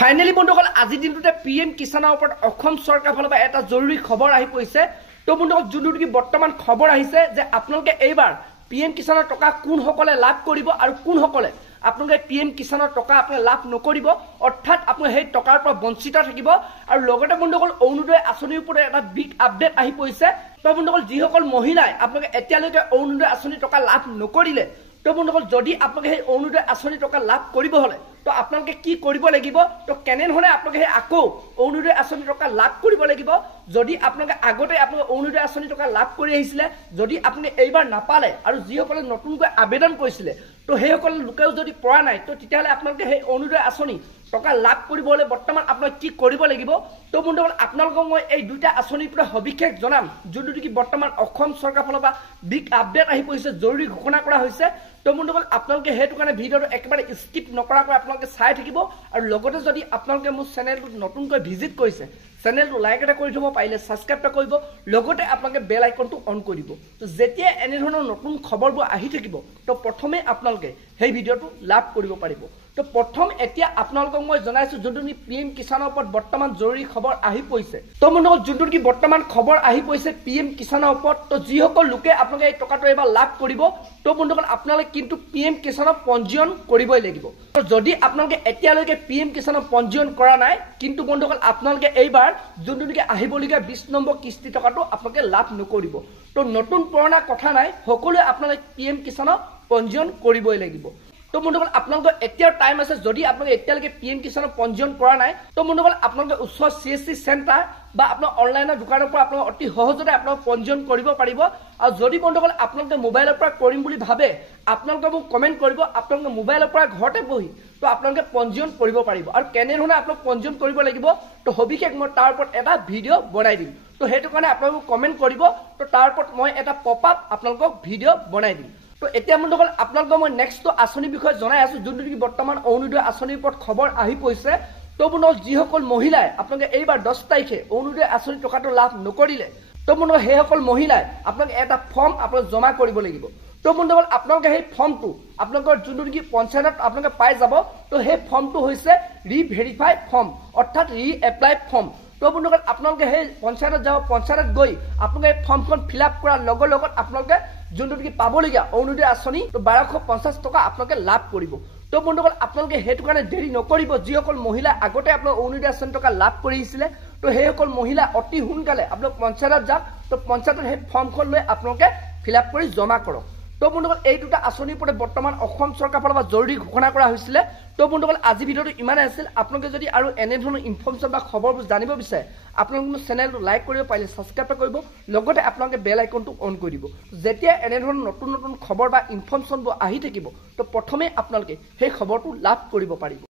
Finally বন্ধুসকল আজিৰ দিনটোতে পিএম কিষাণৰ ওপৰত অসম চৰকাৰৰ ফালৰ পৰা এটা জৰুৰী খবৰ আহি পৰিছে। তো বন্ধুসকল যোনটো কি বৰ্তমান খবৰ আহিছে যে আপোনালোকে এইবাৰ পিএম কিষাণৰ টকা কোনসকলে লাভ কৰিব আৰু কোনসকলে আপোনালোকে পিএম কিষাণৰ টকা আপোনালোকে লাভ নকৰিব, অৰ্থাৎ আপোনালোকে সেই টকাৰ পৰা বঞ্চিত থাকিব। আৰু লগতে বন্ধুসকল অৰুণোদয় আঁচনিৰ ওপৰত এটা বিগ আপডেট আহি পৰিছে। তো বন্ধুসকল যিসকল মহিলাই আপোনালোকে এতিয়ালৈকে অৰুণোদয় আঁচনিৰ টকা লাভ নকৰিলে, তো বন্ধুসকল যদি আপোনালোকে সেই অৰুণোদয় আঁচনিৰ টকা লাভ কৰিব হলে তো আপোনালোকে কি কৰিব লাগিব, তো কেনেধৰণে আপোনালোকে সেই আকৌ অৰুণোদয় আঁচনিৰ টকা লাভ কৰিব লাগিব। যদি আপোনালোকে আগতে আপোনালোকে অৰুণোদয় আঁচনিৰ টকা লাভ কৰি আহিছিলে, যদি আপুনি এইবাৰ নাপালে আৰু যিসকলে নতুনকৈ আবেদন কৰিছিলে তো সেইসকল লোকেও যদি পৰা নাই, তো তেতিয়াহ'লে আপোনালোকে সেই অৰুণোদয় আঁচনি টকা লাভ কৰিব হলে বৰ্তমান আপোনালোকে কি কৰিব লাগিব। তো বন্ধুসকল আপোনালোকক মই এই দুটা আঁচনিৰ পৰা সবিশেষ জনাম, যোনটো কি বৰ্তমান অসম চৰকাৰৰ ফালৰ পৰা বিগ আপডেট আহি পৰিছে, জৰুৰী ঘোষণা কৰা হৈছে। তো বন্ধুসকল আপোনালোকে সেইটো কাৰণে ভিডিঅ'টো একেবাৰে স্কিপ নকৰাকৈ আপোনালোকে চাই থাকিব। আৰু লগতে যদি আপোনালোকে মোৰ চেনেলটোত নতুনকৈ ভিজিট কৰিছে, চেনেলটো লাইক এটা কৰি থব, পাৰিলে ছাবস্ক্ৰাইব এটা কৰিব, লগতে আপোনালোকে বেল আইকনটো অন কৰি দিব। তো যেতিয়া এনেধৰণৰ নতুন খবৰবোৰ আহি থাকিব তো প্ৰথমে আপোনালোকে সেই ভিডিঅ'টো লাভ কৰিব পাৰিব। তো প্ৰথম এতিয়া আপোনালোকক মই জনাইছো যোনটো কি পিএম কিষাণৰ ওপৰত বৰ্তমান জৰুৰী খবৰ আহি পৰিছে। তো বন্ধুসকল যোনটো কি বৰ্তমান খবৰ আহি পৰিছে পিএম কিষাণৰ ওপৰত, তো যিসকল লোকে আপোনালোকে এই টকাটো এবাৰ লাভ কৰিব, তো বন্ধুসকল আপোনালোকে কিন্তু পিএম কিষাণৰ পঞ্জীয়ন কৰিবই লাগিব। তো যদি আপোনালোকে এতিয়ালৈকে পিএম কিষাণৰ পঞ্জীয়ন কৰা নাই, কিন্তু বন্ধুসকল আপোনালোকে এইবাৰ যোনটো নেকি আহিবলগীয়া 20 নম্বৰ কিস্তি টকাটো আপোনালোকে লাভ নকৰিব। তো নতুন পুৰণা কথা নাই, সকলোৱে আপোনালোকে পিএম কিষাণৰ পঞ্জীয়ন কৰিবই লাগিব। তো বন্ধুসকল আপোনালোকৰ এতিয়াও টাইম আছে, যদি আপোনালোকে এতিয়ালৈকে পিএম কিষাণৰ পঞ্জীয়ন কৰা নাই, তো বন্ধুসকল আপোনালোকে ওচৰৰ CSC চেণ্টাৰ বা আপোনাৰ অনলাইনৰ দোকানৰ পৰা আপোনালোকে অতি সহজতে আপোনালোকে পঞ্জীয়ন কৰিব পাৰিব। আৰু যদি বন্ধুসকল আপোনালোকে মোবাইলৰ পৰা কৰিম বুলি ভাবে, আপোনালোকে মোক কমেণ্ট কৰিব, আপোনালোকে মোবাইলৰ পৰা ঘৰতে বহি তো আপোনালোকে পঞ্জীয়ন কৰিব পাৰিব। আৰু কেনেধৰণে আপোনালোকে পঞ্জীয়ন কৰিব লাগিব তো সবিশেষ মই তাৰ ওপৰত এটা ভিডিঅ' বনাই দিম। তো সেইটো কাৰণে আপোনালোকে কমেণ্ট কৰিব, তো তাৰ ওপৰত মই এটা পপ আপ আপোনালোকক ভিডিঅ' বনাই দিম। তো এতিয়া বন্ধুসকল আপোনালোকক মই নেক্সটটো আঁচনিৰ বিষয়ে জনাই আছো, যোনটো কি বৰ্তমান অৰুণোদয় আঁচনিৰ ওপৰত খবৰ আহি পৰিছে। তো বন্ধুসকল যিসকল মহিলাই আপোনালোকে এইবাৰ 10 তাৰিখে অৰুণোদয় আঁচনিৰ টকাটো লাভ নকৰিলে, তো বন্ধুসকল সেইসকল মহিলাই আপোনালোকে এটা ফৰ্ম আপোনালোকে জমা কৰিব লাগিব। তো বন্ধুসকল আপোনালোকে সেই ফৰ্মটো আপোনালোকৰ যোনটো নেকি পঞ্চায়তত আপোনালোকে পাই যাব। তো সেই ফৰ্মটো হৈছে ৰিভেৰিফাই ফৰ্ম, অৰ্থাৎ ৰিএপ্লাই ফৰ্ম। তো বন্ধুসকল আপোনালোকে সেই পঞ্চায়তত যাব, পঞ্চায়তত গৈ আপোনালোকে এই ফৰ্মখন ফিল আপ কৰাৰ লগত আপোনালোকে যোনটো নেকি পাবলগীয়া অৰুণোদয় আঁচনি 1250 টকা আপোনালোকে লাভ কৰিব। তো বন্ধুসকল আপোনালোকে সেইটো কাৰণে দেৰি নকৰিব। যিসকল মহিলা আগতে আপোনালোকে অৰুণোদয় আঁচনি টকা লাভ কৰি আহিছিলে, তো সেইসকল মহিলা অতি সোনকালে আপোনালোক পঞ্চায়তত যাওক, তো পঞ্চায়তত সেই ফৰ্মখন লৈ আপোনালোকে ফিল আপ কৰি জমা কৰক। তো বন্ধুসকল এই দুটা আঁচনিৰ ওপৰত বৰ্তমান অসম চৰকাৰৰ ফালৰ পৰা জৰুৰী ঘোষণা কৰা হৈছিলে। তো বন্ধুসকল আজি ভিডিঅ'টো ইমানেই আছিল। আপোনালোকে যদি আৰু এনেধৰণৰ ইনফৰ্মেশ্যন বা খবৰবোৰ জানিব বিচাৰে, আপোনালোকে মোৰ চেনেলটো লাইক কৰিব, পাৰিলে ছাবস্ক্ৰাইব কৰিব, লগতে আপোনালোকে বেল আইকনটো অন কৰি দিব। যেতিয়া এনেধৰণৰ নতুন নতুন খবৰ বা ইনফৰ্মেশ্যনবোৰ আহি থাকিব, তো প্ৰথমে আপোনালোকে সেই খবৰটো লাভ কৰিব পাৰিব।